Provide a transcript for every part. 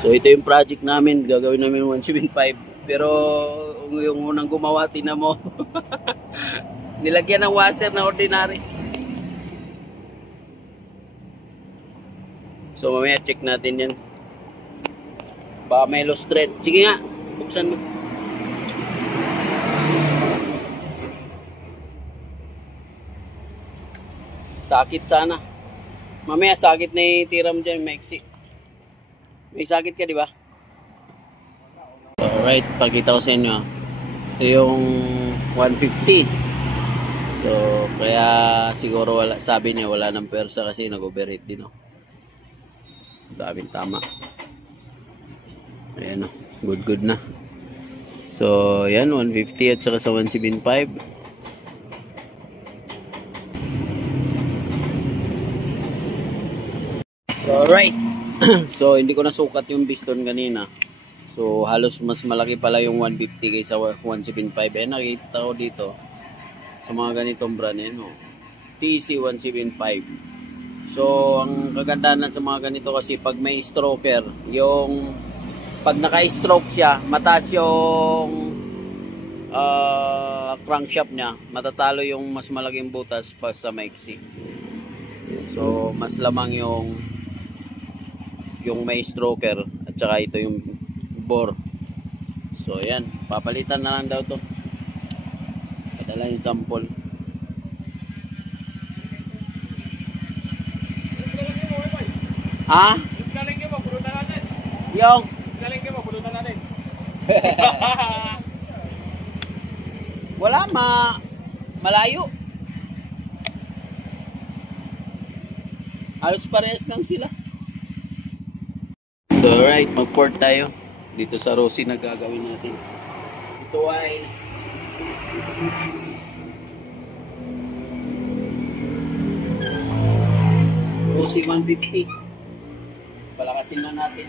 So ito yung project namin, gagawin namin 175. Pero yung unang gumawa, tina mo. Nilagyan ng washer na ordinary. So mamaya check natin yan. Baka may lost thread. Sige nga, buksan mo. Sakit sana. Mamaya sakit na itira mo dyan, maiksi. May sakit ka, di ba? Alright, pakita ko sa inyo. Ito yung 150. So, kaya siguro wala, sabi niya wala ng persa kasi nag-overheat din. No? Daming tama. Ayan o, good na. So, yan, 150 at saka sa 175. So, alright. So, hindi ko nasukat yung piston kanina. So, halos mas malaki pala yung 150 kaysa 175. Eh, nakita ko dito sa mga ganitong brand eh, no? TC175. So, ang kagandahan sa mga ganito kasi pag may stroker, yung pag naka-stroke siya, mataas yung crankshaft niya, matatalo yung mas malaking butas pa sa maiksi. So, mas lamang yung may stroker at saka ito yung bore. So ayan, papalitan na lang daw to. Padala yung sample. Ha? Yung wala, malayo. Halos parehas lang sila. So alright, mag-port tayo dito sa Rossi na gagawin natin. Ito ay Rossi 150. Palakasin na natin.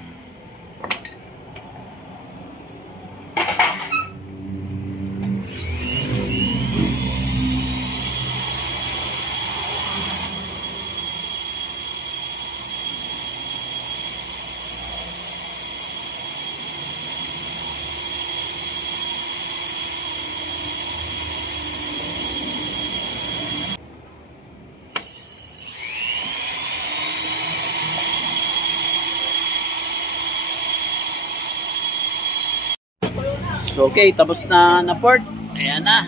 So, okay, tapos na port. Ayan na.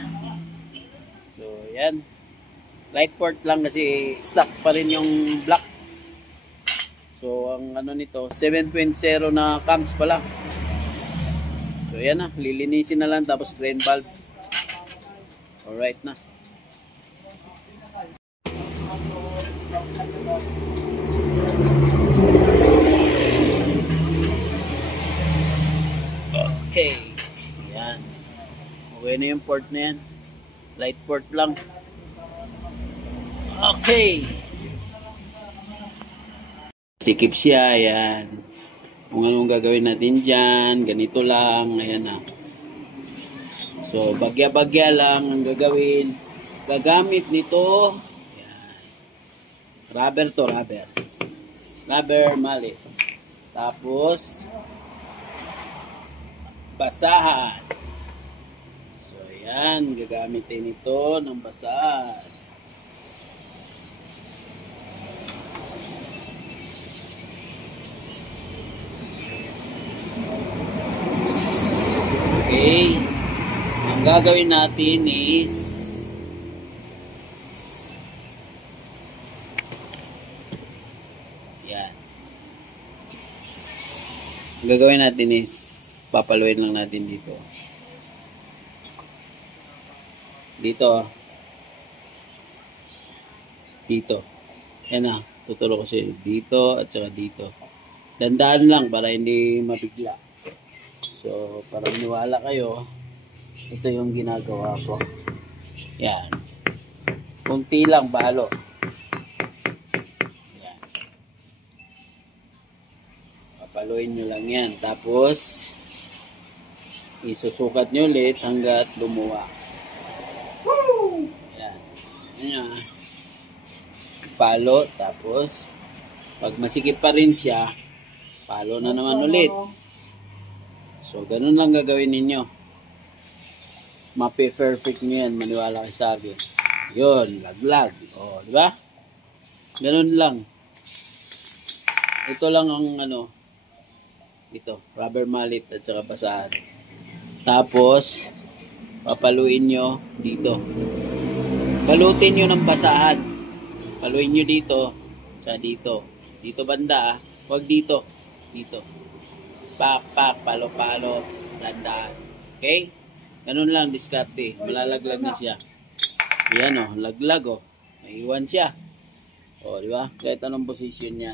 So, ayan. Light port lang kasi stock pa rin yung black. So, ang ano nito, 7.0 na cams pala. So, ayan na. Lilinisin na lang tapos drain valve. Alright na. Okay. Okay na yung port na yan. Light port lang. Okay. Sikip siya. Ayan. Kung anong gagawin natin dyan. Ganito lang. Ayan na. So, bagya-bagya lang ang gagawin. Gagamit nito. Ayan. Rubber to rubber. Rubber mallet. Tapos, basahan. Ayan, gagamitin ito ng basahan. Okay. Ang gagawin natin is ayan. Ang gagawin natin is papaluin lang natin dito. Dito. Yan na. Tuturo ko sa dito at saka dito. Dandaan lang para hindi mabigla. So, para maniwala kayo, ito yung ginagawa ko. Yan. Kunti lang balo. Yan. Papaluin nyo lang yan. Tapos, isusukat nyo ulit hanggat lumuwa. Yan. Yan. Palo. Tapos, pag masikip pa rin siya, Palo na naman ulit. So, ganun lang gagawin ninyo. Mape-perfect nyo yan, maniwala kayo sa akin. Yun, laglag. O, di ba? Ganun lang. Ito lang ang ito, rubber mallet at saka basahan. Tapos, papaluin nyo dito. Balutin nyo ng basahan. Paluin nyo dito, sa dito. Dito banda, huwag dito. Dito. Pak, palo, dandaan. Okay? Ganun lang, diskarte. Malalaglag na siya. Yan o, laglag o. Maiwan siya. O, di ba? Kahit anong posisyon niya.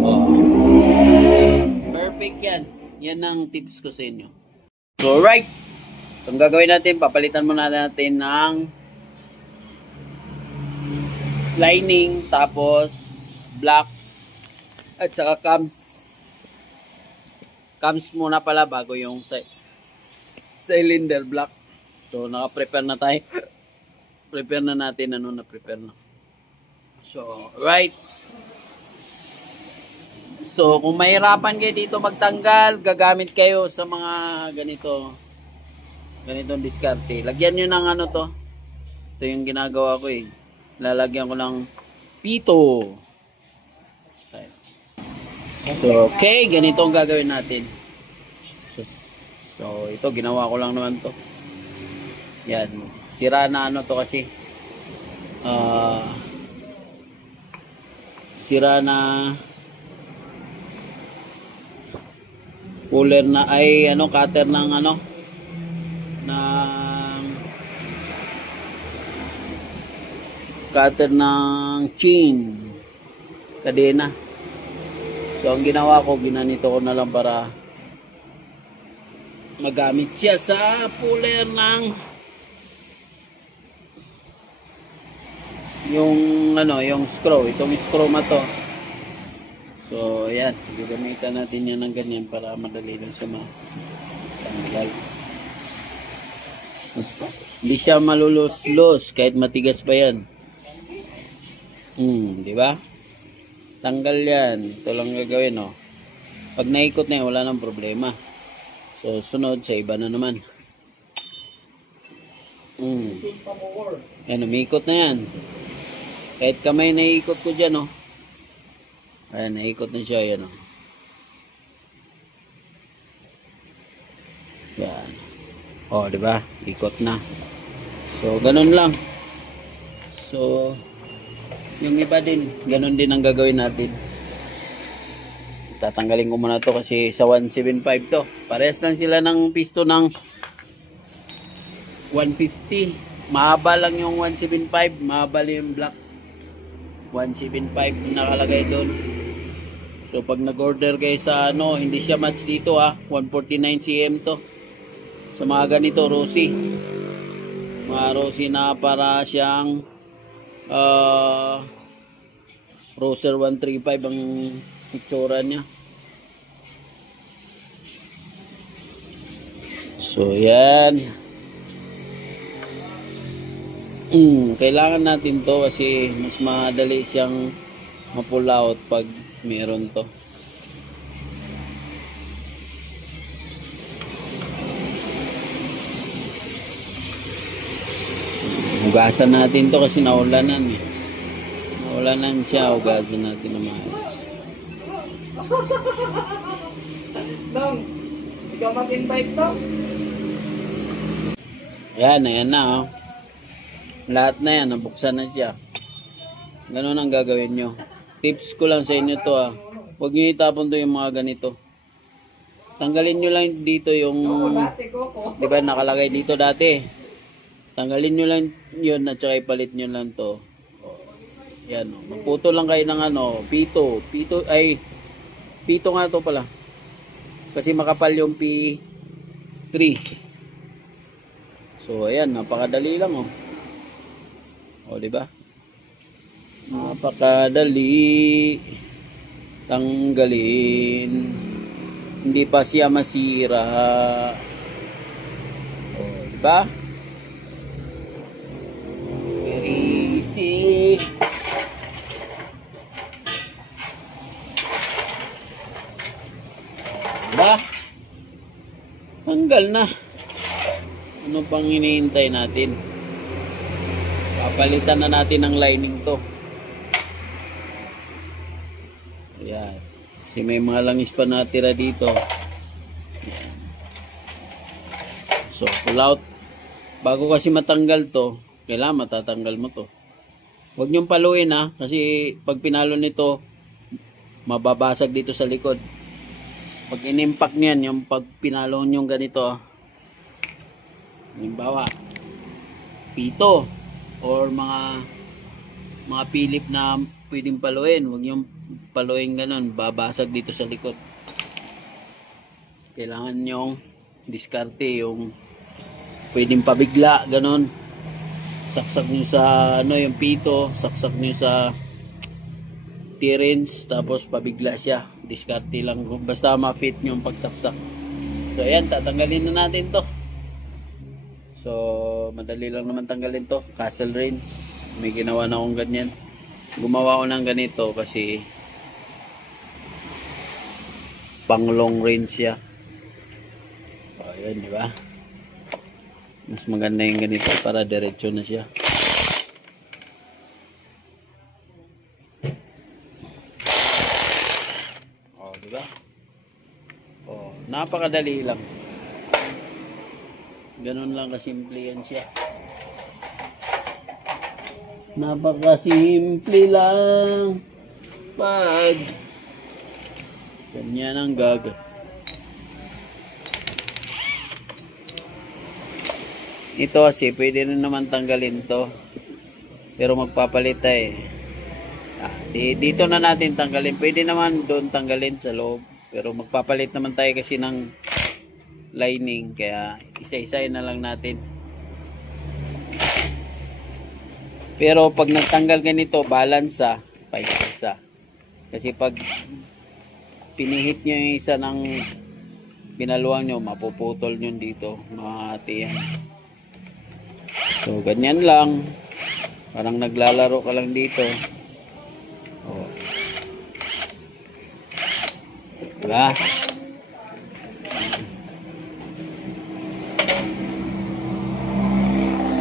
O. Perfect yan. Yan ang tips ko sa inyo. So, right. Itong gagawin natin, papalitan muna natin ng lining, tapos black, at saka cams muna pala bago yung cylinder black. So, naka-prepare na tayo. Prepare na natin, na-prepare na. So, right. So, kung mahirapan kayo dito magtanggal, gagamit kayo sa mga ganitong diskarte. Lagyan nyo ng to. Ito yung ginagawa ko eh. Lalagyan ko ng pito. So, okay, ganito ang gagawin natin. So, ito, ginawa ko lang naman to. Yan. Sira na to kasi. Sira na puller na ay cutter ng cutter ng chain kadena. So, ang ginawa ko, ginanito ko na lang para magamit siya sa puller ng yung screw. Itong screw na to. So, ayan. Gagamitan natin yan ng ganyan para madali lang siya matanggal. Hindi siya malulos-los kahit matigas pa yan. Di ba? Tanggal yan. Ito lang gagawin, oh. Pag naikot na yan, wala nang problema. So, sunod sa iba na naman. Yan, umikot na yan. Kahit kamay naikot ko dyan, oh. Ayan, naikot na siya, yan, oh. Yan. Oh, di ba? Ikot na. So, ganun lang. So, yung iba din, ganun din ang gagawin natin. Tatanggalin ko muna to kasi sa 175 to. Parehas lang sila ng piston ng 150. Mahaba lang yung 175. Mahaba lang yung black. 175 nakalagay doon. So pag nag-order kayo sa hindi siya match dito 149 cm to. Sa mga ganito, Rossi. Mga Rossi na para siyang Roser 135 ang itsura niya. So, yan. Kailangan natin to kasi mas madali siyang ma-pull out pag meron to. Hugasan natin to kasi naulanan eh. Naulanan siya, hugasan natin na maayos. Dong, ikaw mag-invite to? Ayan na oh. Lahat na yan, nabuksan na siya. Ganun ang gagawin nyo. Tips ko lang sa inyo to Huwag nyo itapon to yung mga ganito. Tanggalin nyo lang dito yung di ba nakalagay dito dati. Tanggalin nyo lang yun at saka ipalit nyo lang to. Yan magputo lang kayo ng pito nga to pala kasi makapal yung P3. So ayan, napakadali lang di ba? Napakadali tanggalin, hindi pa siya masira. Di ba? Very easy. Diba? Tanggal na. Ano pang hinihintay natin? Papalitan na natin ang lining to. Ayan. Kasi may mga langis pa natira dito. Ayan. So, pull out. Bago kasi matanggal to, kailangan matatanggal mo to. Huwag niyong paluin ha. Kasi pag pinalo nito, mababasag dito sa likod. Pag inimpak niyan, yung pag pinalo nyo ganito, halimbawa, pito or mga pilip na pwedeng paluin, huwag nyo paluin ganun, babasag dito sa likod. Kailangan nyo diskarte yung pwedeng pabigla ganun. Saksak nyo sa yung pito, saksak nyo sa T-rings, tapos pabigla siya, diskarte lang, basta ma-fit nyo yung pagsaksak. So ayan, tatanggalin na natin to. So, madali lang naman tanggalin to. Castle wrench. May ginawa na akong ganyan. Gumawa ko ng ganito kasi pang long range siya. O, yun, di ba? Mas maganda yung ganito para diretso na siya. O, di ba? O, napakadali lang. Ganun lang kasimple yan siya. Napakasimple lang. Pag ganyan ang gag. Ito kasi pwede rin naman tanggalin to. Pero magpapalit tayo. Dito na natin tanggalin. Pwede naman doon tanggalin sa loob. Pero magpapalit naman tayo kasi ng lining, kaya isa-isahin na lang natin. Pero pag nagtanggal ganito, balansa, paisa. Kasi pag pinihit nyo yung isa ng pinaluwang nyo, mapuputol nyo dito, makakati yan. So ganyan lang, parang naglalaro ka lang dito. Oh. Diba?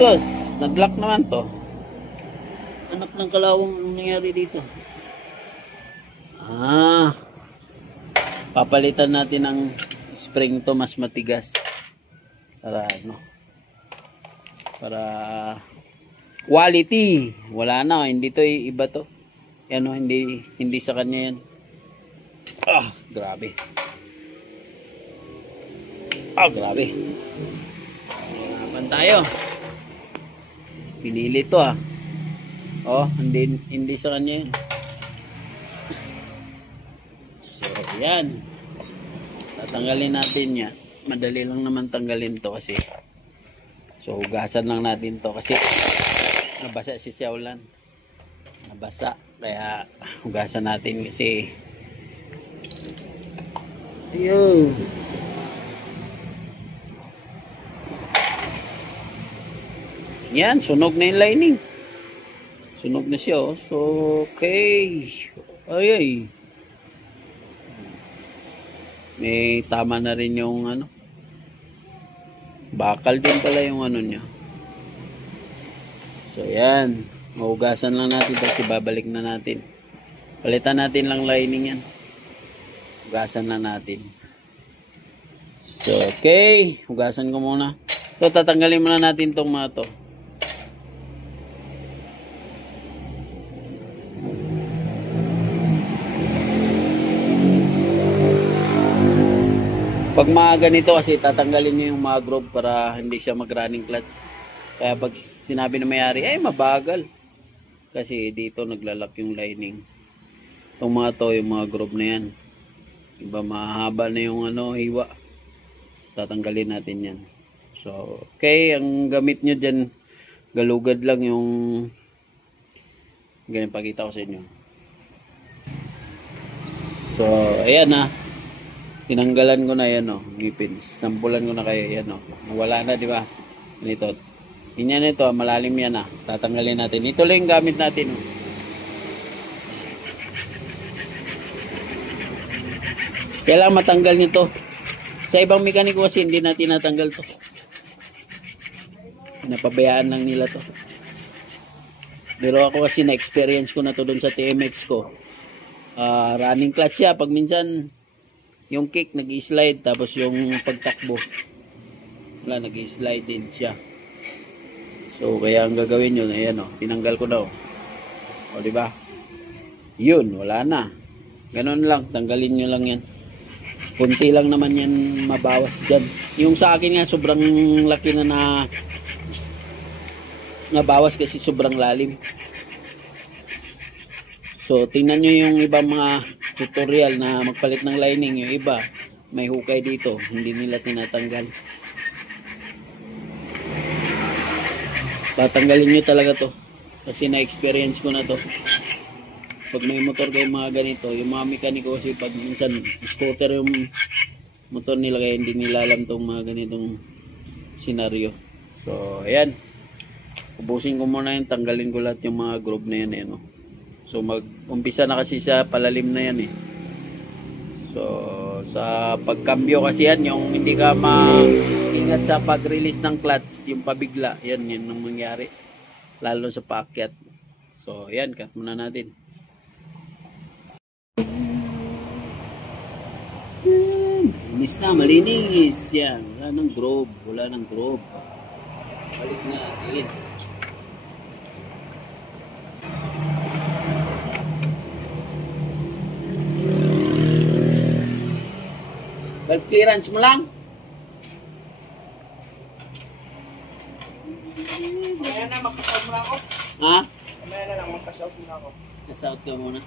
Sus, nag-lock naman to. Anak ng kalawang, anong nangyari dito? Papalitan natin ng spring to, mas matigas. Para ano? Para quality. Wala na, hindi to iba to. Yan o, hindi sa kanya yan. Grabe. Grabe. Hirapan tayo. Pinili to hindi sa kanya. So yan, tatanggalin natin yan. Madali lang naman tanggalin to kasi, so hugasan lang natin to kasi nabasa si Xiaolan, nabasa, kaya hugasan natin kasi ayun. Yan, sunog na yung lining. Sunog na siya, oh. So, okay. Ay. May tama na rin yung ano. Bakal din pala yung ano niya. So, yan. Mahugasan lang natin kasi babalik na natin. Palitan natin lang lining yan. Hugasan na natin. So, okay. Hugasan ko muna. So, tatanggalin muna natin tong mga to. Pag mga ganito kasi tatanggalin nyo yung mga groove para hindi siya mag-running clutch. Kaya pag sinabi na mayari, ay mabagal. Kasi dito naglalak yung lining. Itong mga to, yung mga groove na yan. Iba mahaba na yung ano, hiwa. Tatanggalin natin yan. So, okay. Ang gamit nyo dyan, galugad lang yung ganyan pakita ko sa inyo. So, ayan na. Tinanggalan ko na yan, ngipin. Sampulan ko na kayo yan, wala na, di ba? Ganito. Yan ito, malalim yan, tatanggalin natin. Ito lang yung gamit natin, Kailangan matanggal nito Sa ibang mekaniko kasi hindi na tinatanggal to. Napabayaan lang nila to. Pero ako kasi na-experience ko na to doon sa TMX ko. Running clutch siya. Pag minsan yung kick nag-slide tapos yung pagtakbo wala, nag-slide din siya. So kaya ang gagawin nyo, ayan o, tinanggal ko daw. O diba? Yun, wala na. Ganon lang, tanggalin nyo lang yan. Kunti lang naman yan mabawas dyan. Yung sa akin nga sobrang laki na nabawas kasi sobrang lalim. So tingnan nyo yung ibang mga tutorial na magpalit ng lining. Yung iba may hukay dito, hindi nila tinatanggal. Tatanggalin nyo talaga to kasi na-experience ko na to. Pag may motor kayo mga ganito, yung mga mekaniko kasi pag minsan scooter yung motor nila kaya hindi nila alam tong mga ganitong senaryo. So ayan, ubusin ko muna yun, tanggalin ko lahat yung mga groove na yan no? So mag-umpisa na kasi sa palalim na yan So sa pagkambyo kasi yan, yung hindi ka maingat sa pag-release ng clutch, yung pabigla, yan ang mangyari lalo sa paakyat. So ayan, cut muna natin. Linis na, malinis yan. Wala ng groove, wala ng groove. Balik natin. Valve clearance mo lang. Kaya na, magpasout muna ako. Ha? Kaya na lang, magpasout muna ako. Nasout ka muna.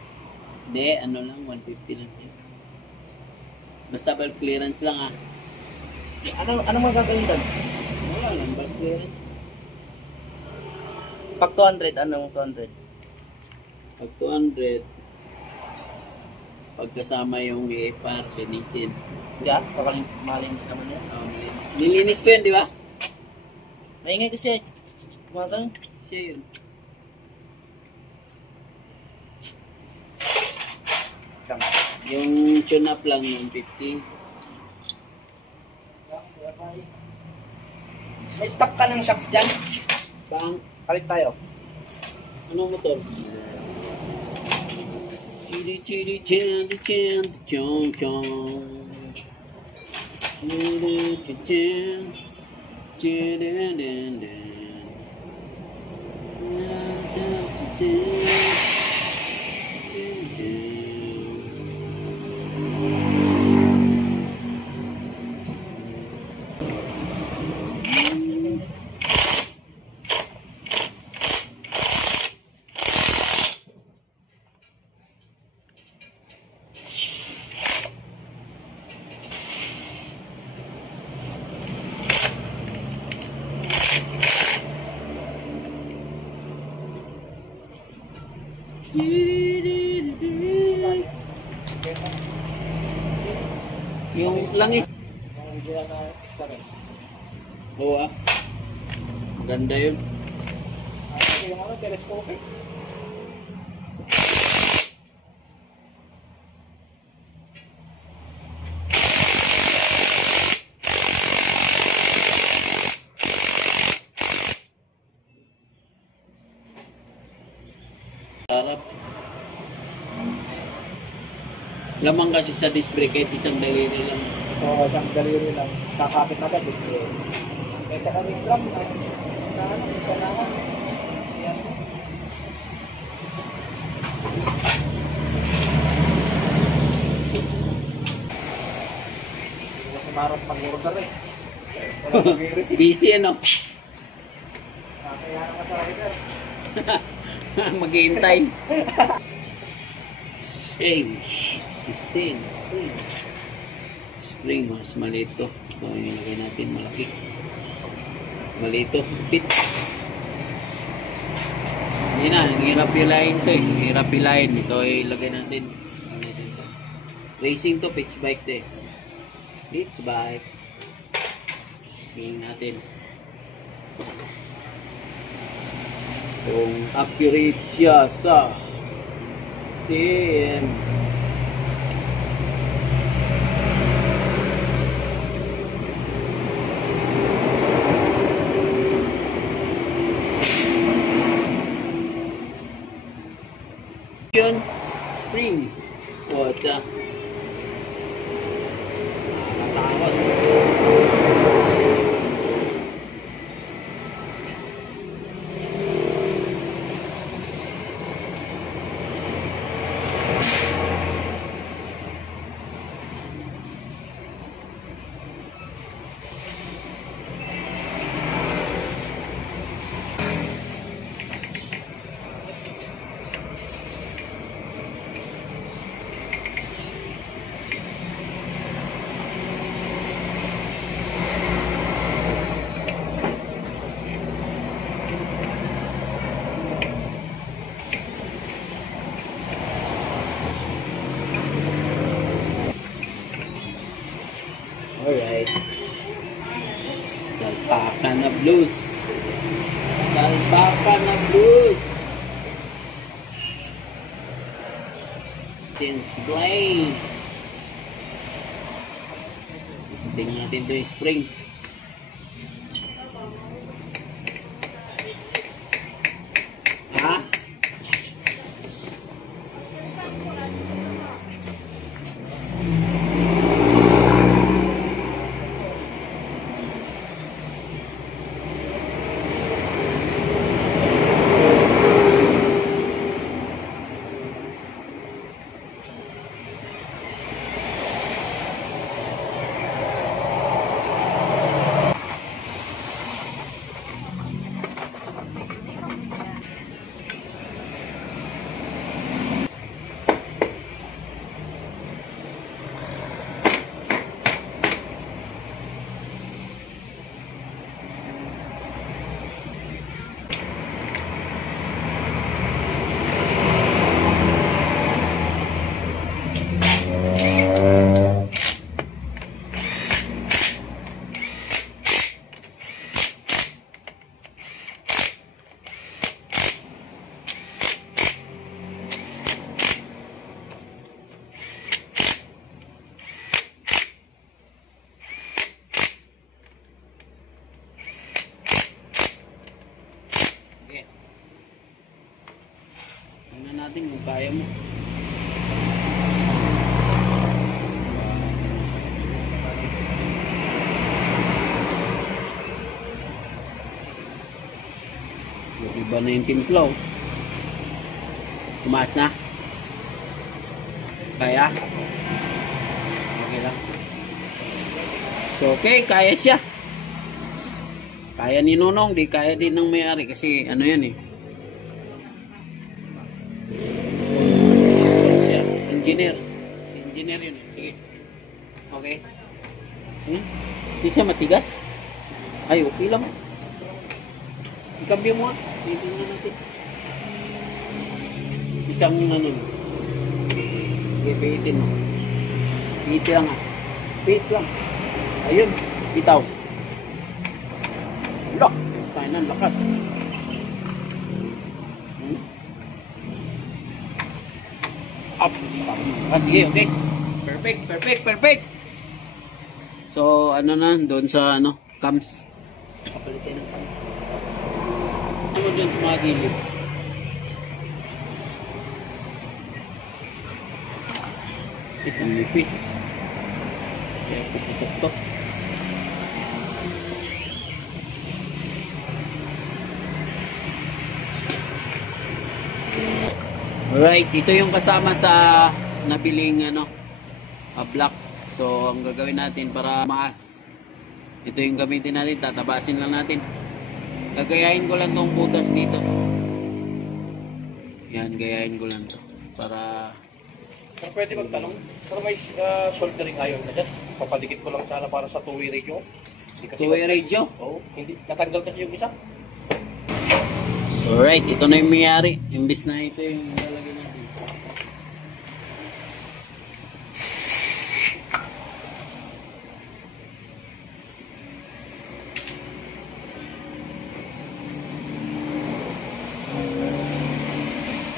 Hindi, ano lang, 150 lang. Basta valve clearance lang Ano magagawin doon? Wala lang, valve clearance. Pag 200, anong 200? Pag 200, pagkasama yung EFR, linisin. Hindi malinis naman yan. Nilinis ko yun, di ba? Maingay kasi. Kumagano? Siya yun. Yung tune up lang yung 50. May stock ka ng shocks dyan? Saan? Palit tayo. Anong motor? Chidi chidi chidi chidi chong chong. Chidi chidi chidi chidi yung langis. Oo ganda yun. Yung telescope. Harap. Lamang kasi sa disc brake kahit isang daliri lang. Oo, isang daliri lang. Kakapit agad. Kaya ka rin drum na. Isa na ako. Kasi marap pag-order Busy ano? Kaya naman sa order. Maghihintay. Spring mas malito. So ilagay natin malaki. Malito, fit. Hindi na, hirap pilahin to Hirap pilahin. Ito ilagay natin. Racing to, pitch bike to Pitch bike. Swing natin. Kung accurate siya sa TM. spring. O, tiyan. Nakakatakot. Alright. Salpaka na blues. Salpaka na blues. Since blade. Testing natin ito yung spring. Ha? Tingnan natin kung kaya mo. Iba na yung timplaw. Tumaas na. Kaya? Okay lang. So okay, kaya siya. Kaya ni Nonong, di kaya din ng may-ari kasi ano yan eh. Siya, engineer. Si engineer yun. Sige. Okay. Hindi siya matigas. Ay, okay lang. Ikambyo mo nga. Titingnan natin. Isang ano. Ipiitin mo. Ipiit lang ha. Ipiit lang. Ayun. Bitaw. Lock. Tayo ng lakas. Up. Sige, okay. Perfect, perfect, perfect. So, ano na, doon sa, ano, cams. Kapalit tayo ng cams. Ano dyan sa mga gilid? Kasi pumipis. Kaya puputok to. Alright, ito yung kasama sa nabiling ano, block. So, ang gagawin natin para maas. Ito yung gamitin natin, tatabasin lang natin. Gagayahin ko lang tong butas dito. Yan, gayahin ko lang to. Para... Sir, pwede magtanong? Pero may soldering iron na dyan. Papadikit ko lang sana para sa two-way radio. Two-way radio? Oo, hindi. Natanggal kasi yung isa. So, right, ito na yung mayari. Imbis na ito yung lalagyan natin.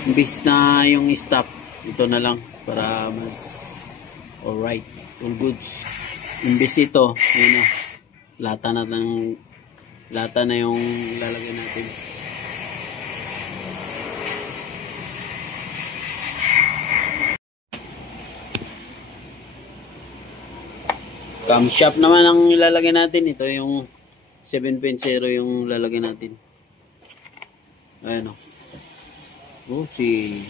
Imbis na yung stop, ito na lang para mas alright, all goods. Imbis ito, yun o, lata na yung lalagyan natin. Camshaft naman ang ilalagay natin. Ito yung 7.0 yung lalagay natin. Ayan o. Si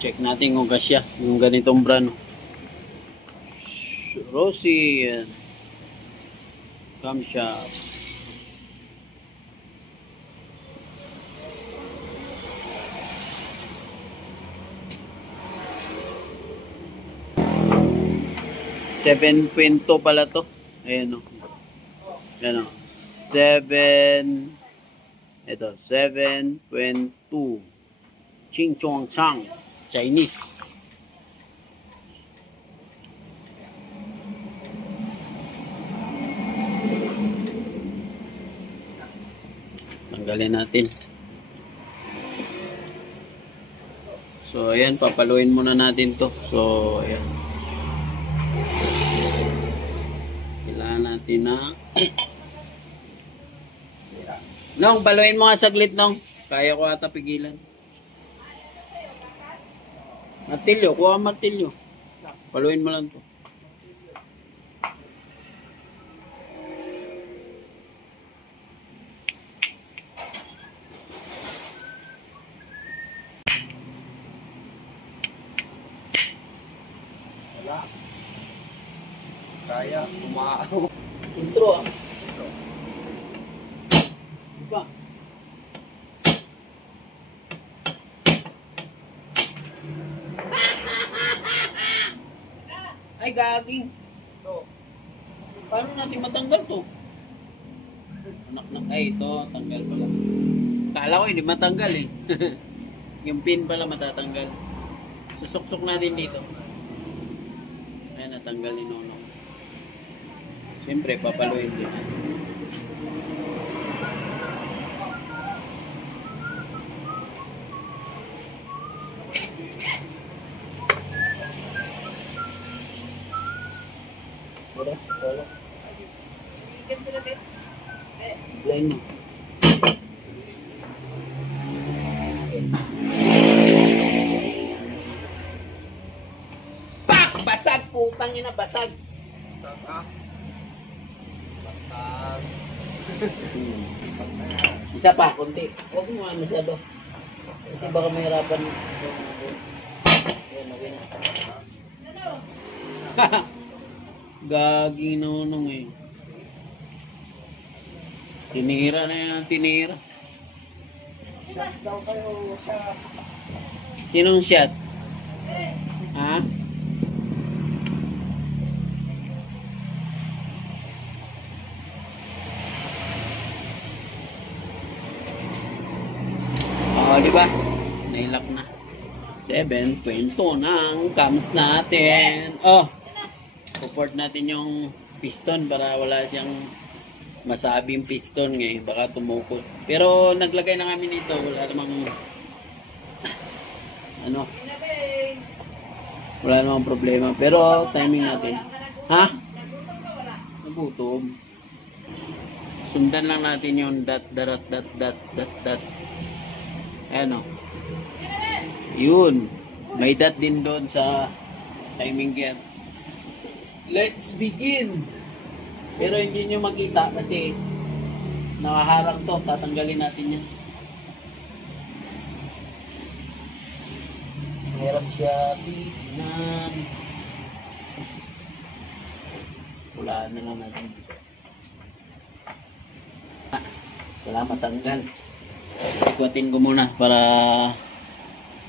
check natin kung kasya yung ganitong brand. Rossi yan. Camshaft. $7.2 pala to. Ayan o. Ayan o. 7. Ito. 7.2. Ching Chong Chang. Chinese. Tanggalin natin. So, ayan. Papaluin muna natin to. So, ayan. Kailangan natin na Nong, paluin mo nga saglit, Nong. Kaya ko ata pigilan. Martilyo, kuha ang martilyo. Paluin mo lang to. Wala. Kaya, umaaw. Intro ah. Diba? Ay, gaging. So, Paano natin matanggal to? Anak na. Ay, ito. Tanggal pala. Kala ko hindi matanggal eh. Yung pin pala matatanggal. Susuksok natin dito. Ayan, natanggal ni Nono. Siyempre, papaluin din natin. wala. Wala. Line mo. Pak! Basag! Putang ina, basag! Saka. Isa pa, konti. Huwag mo nga masyado. Kasi baka mahirapan. Ayan, okay na. Gagi nunong eh. Tinira na yan ang tinira. Shot daw kayo sa... Sinong shot? Ha? Oo, di ba? Nailak na. 7.2 ng cams natin. Oh! Support natin yung piston para wala siyang masabing piston ngayon. Baka tumukot. Pero naglagay na kami nito. Wala namang ano. Wala namang problema. Pero timing natin. Ha? Nagutom. Sundan lang natin yung dot. Ayan o. Yun. May dot din doon sa timing gear. Let's begin! Pero hindi nyo makita kasi nakaharang to. Tatanggalin natin yan. Mahirap siya tignan. Pulaan na lang natin. Wala matanggal. Ikwatin ko muna para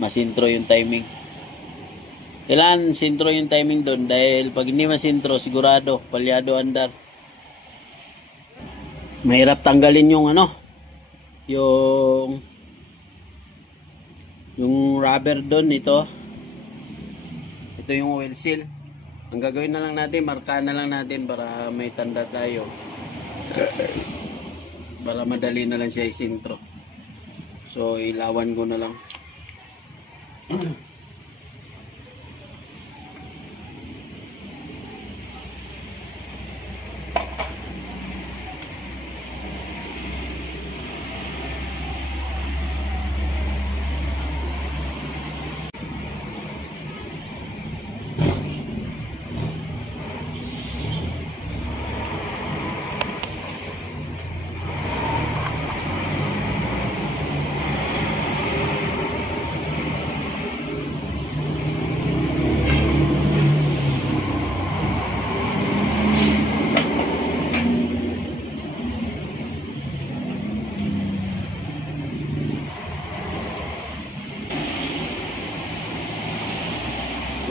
masintro yung timing. Kailangan sintro yung timing doon dahil pag hindi masintro sigurado palyado andar. Mahirap tanggalin yung ano, yung rubber doon ito. Ito yung oil seal. Ang gagawin na lang natin, markahan na lang natin para may tanda tayo. Para madali na lang siya isintro. So ilawan ko na lang.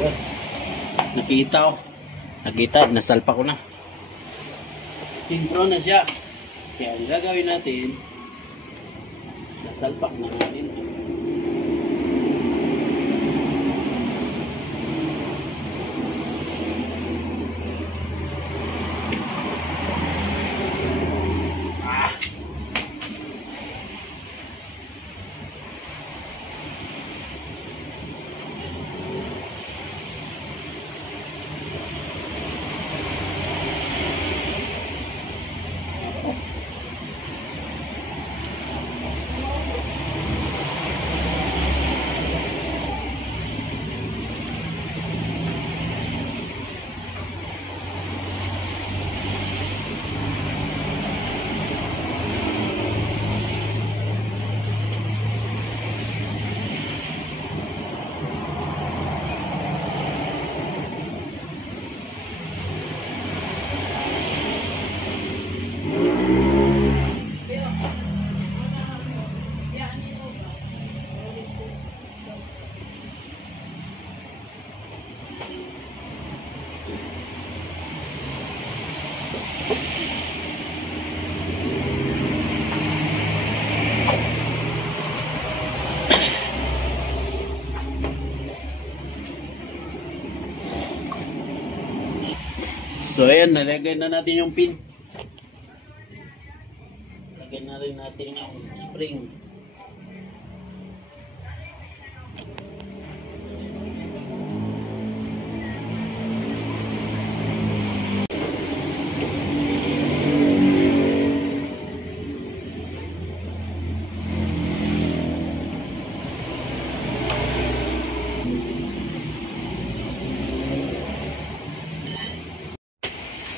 Yan. Nakita ko. Nakita, nasalpa ko na. Sintro na siya. Kaya ang gagawin natin, nasalpak na natin. So ayan, nalagay na natin yung pin. Lagay na rin natin yung spring.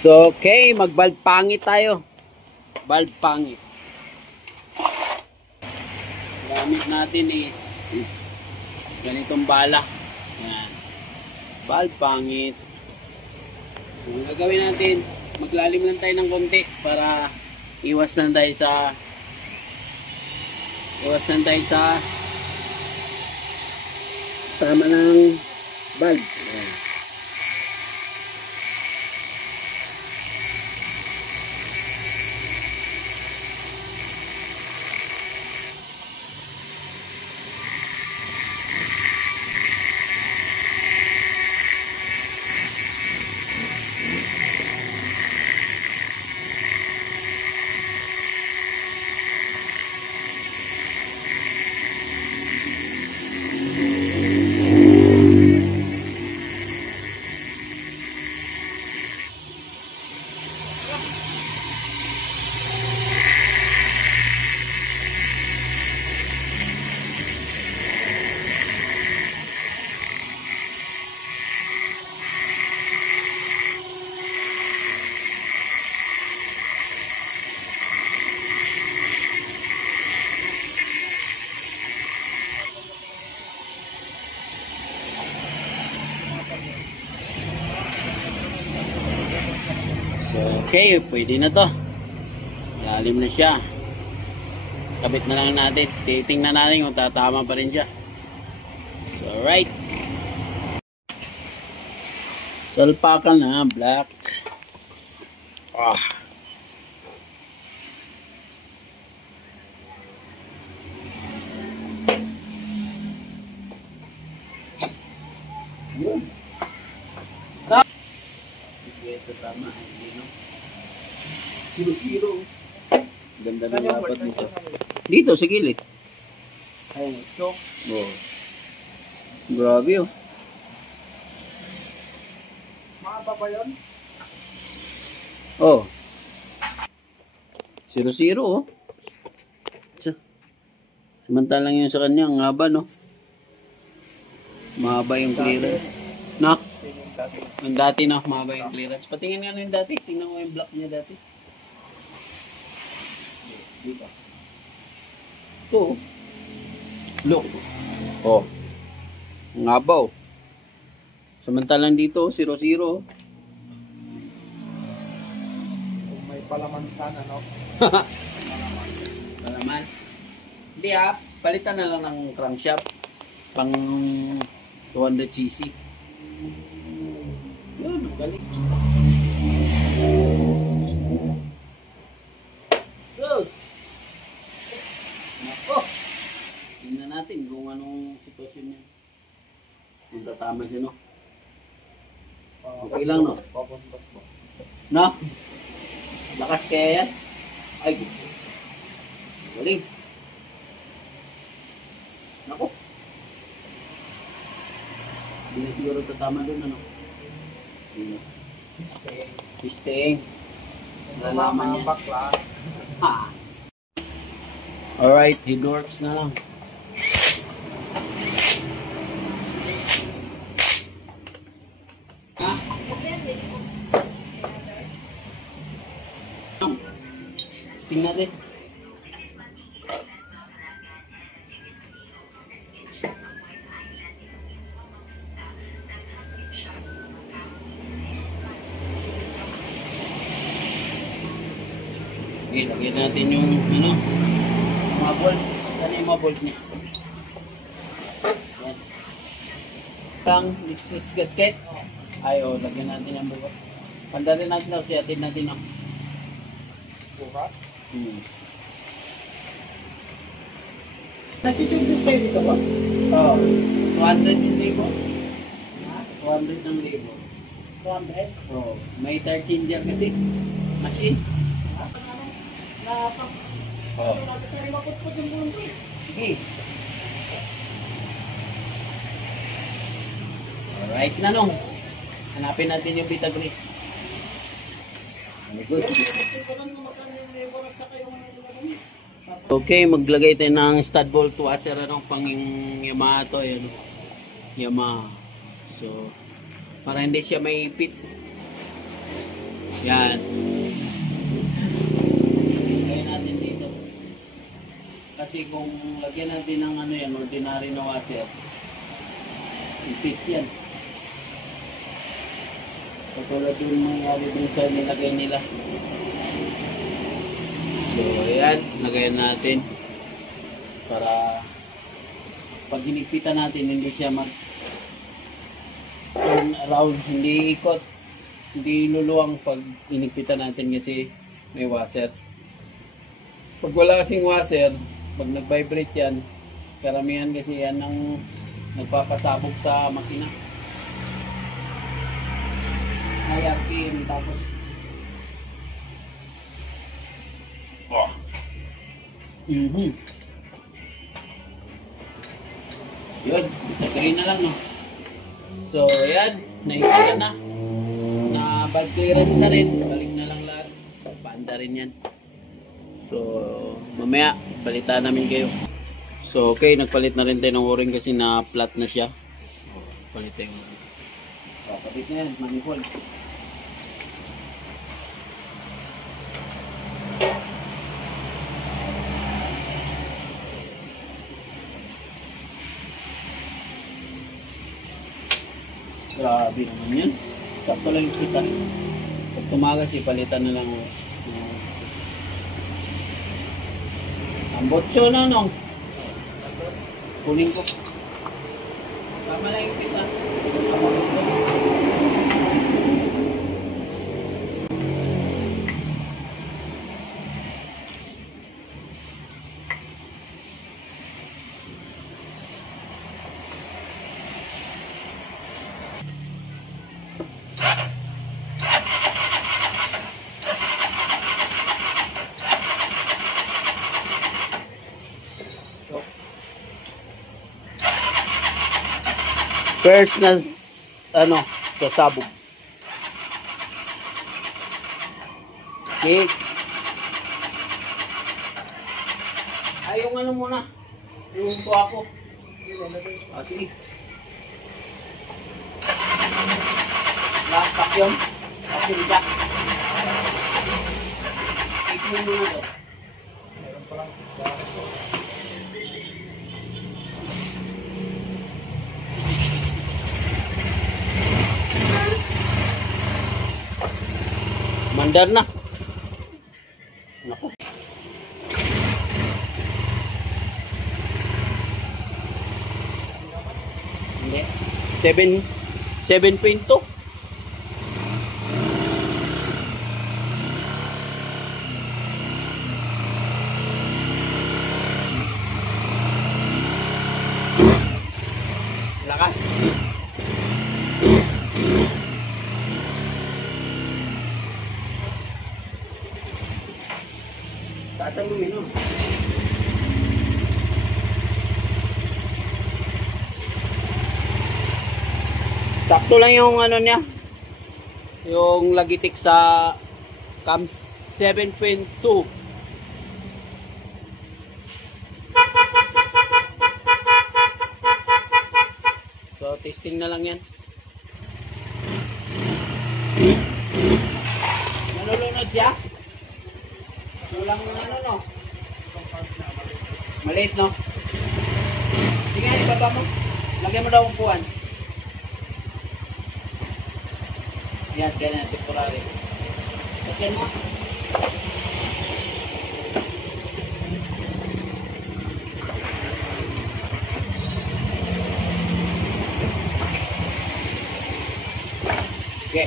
So, okay, mag-valve pangit tayo. Valve pangit. Gamit natin is ganitong bala. Yan. Valve pangit. Ang gagawin natin, maglalim lang tayo ng konti para iwas lang tayo sa tama ng valve. Yan. So, okay, pwede na to. Lalim na siya. Kabit na lang natin. Titingnan natin kung tatama pa rin siya. So, alright. Salpakan na, black. Ah. Yun. Ito tama. Zero. Ganda ng lapat nito. Dito, sa gilid. Ayun, choke. Oh. Grabe oh. Mahaba ba yun? Oh. 0-0 oh. Samantalang yun sa kanya, ang haba no. Mahaba yung clearance. Nak? Yung dati no, mahaba yung clearance. Patingin nga yung dati. Tingnan ko yung block niya dati. Dito. Ito. Look. Oh. Ang haba oh. Samantalang dito, 0-0. Kung may palaman sana, no? Palaman. Hindi palitan na lang ng crankshaft. Pang 200cc. Yun, ang galing. Sus! Nako! Tingnan natin kung anong sitwasyon niya. Kung tatama siya, no? Okay lang, no? No? Lakas kaya yan? Ay! Galing! Nako! Hindi na siguro tatama doon, ano? Hindi na. Pisting. Nalaman niya. Ha! Alright, headworks na lang. Ha? Pisting natin. Okay, lagyan natin yung mga bolt. Saan yung mga bolt niya? Yan. Ang disc gasket. Ay, lagyan natin yung bukas. Pandarin natin daw, siyatin natin ang Bukas? Nag-tube display dito ba? Oo. 200 yung libo. 200 ng libo. 200? Oo. May 13 dyan kasi. Machine. Oh. Okay. Alright na nung. Hanapin natin yung Vitagri. Very good. Okay, maglagay tayo ng stud bolt washer pang Yamaha to. Ayan. Yamaha. So, para hindi siya may ipit. Yan. Kasi kung lagyan natin ng yan, ordinary na washer, ipit yan. Katulad yung mangyari dun sa nilagay nila. So, ayan, lagayan natin. Para pag hinigpitan natin, hindi siya turn around, hindi ikot, hindi luluwang pag hinigpitan natin kasi may washer. Pag wala kasing washer, pag nag-vibrate yan, karamihan kasi yan ang nagpapasabog sa makina. High RPM, tapos yun, isagay na lang, no? So, yan, naikita na. Na bad clearance na rin, balik na lang lahat. Banda rin yan. So, mamaya, balitaan namin kayo. So, okay, nagpalit na rin tayo ng o-ring kasi na flat na siya. Palit tayo. Palit na yan, manifold. Grabe naman yan. Sakto lang yung kita. Pag tumagas, ipalitan na lang. Ang botso na, no? Kunin ko. Tama na yung kita. First na sasabog. Okay. Ay, yung muna. Yung tuwa ko. Sige. Last yun. Vacuum jack. Ikmo muna to. Meron pa lang. Mandar na. Naku. Hindi. 7 7.2. Lakas. Taas ang lumino. Sakto lang yung ano niya. Yung lagitik sa cam 7.2. So testing na lang yan. Nalulunod siya? Walang ano no? Maliit no? Sige, ibaba mo. Lagyan mo daw ang puwan. Yan, ganyan, temporary. Lagyan mo. Okay.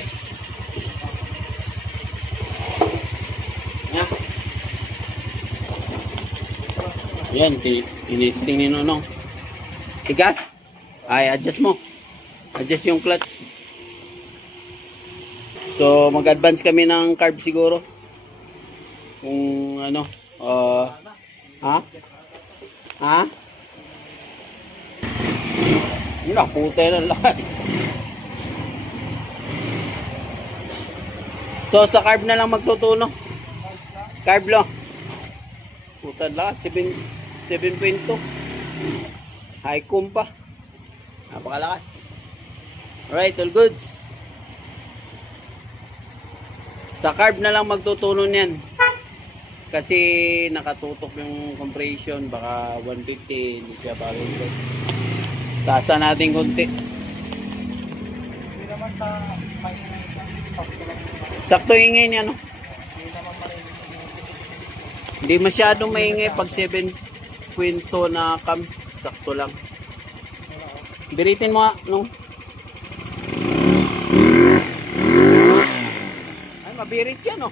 Yan, in-testing ni Nonong. Tigas. Ay, adjust mo. Adjust yung clutch. So, mag-advance kami ng carb siguro. Kung ano. Ha? Ha? Puta na lakas. So, sa carb na lang magtutuno. Carb lang. Puta lakas. 7.2. High kum pa. Napakalakas. Alright, all goods. Sa carb na lang magtutunon yan. Kasi nakatutok yung compression. Baka 150. Hindi siya bago ito. Tasa natin konti. Hindi naman sa Sakto ingay niya, no? Hindi masyadong maingay pag 7.2 na cams. Sakto lang. Biritin mo, no? Ay, mabirit siya, no?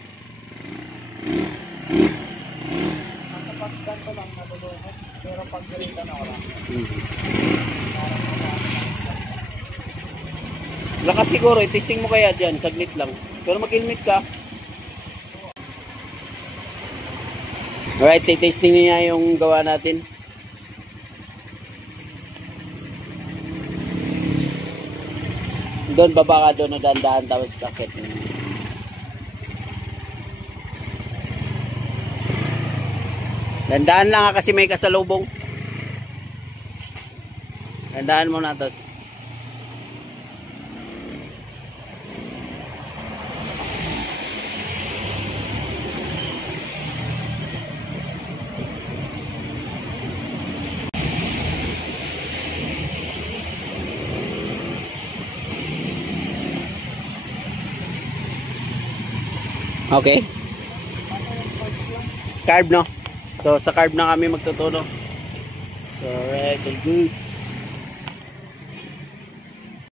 kapag ganito lang natulungan. Pero pag ganito na wala. Lakas siguro, testing mo kaya dyan, saglit lang. Pero mag-helmet ka. Alright, testing niya yung gawa natin. Doon, baba ka doon, dahan-dahan tapos sakit. Dandahan lang kasi may kasalubong. Dandahan mo na tapos. Okay. Carb, no? So, sa carb na kami magtutulo. So, alright, all good.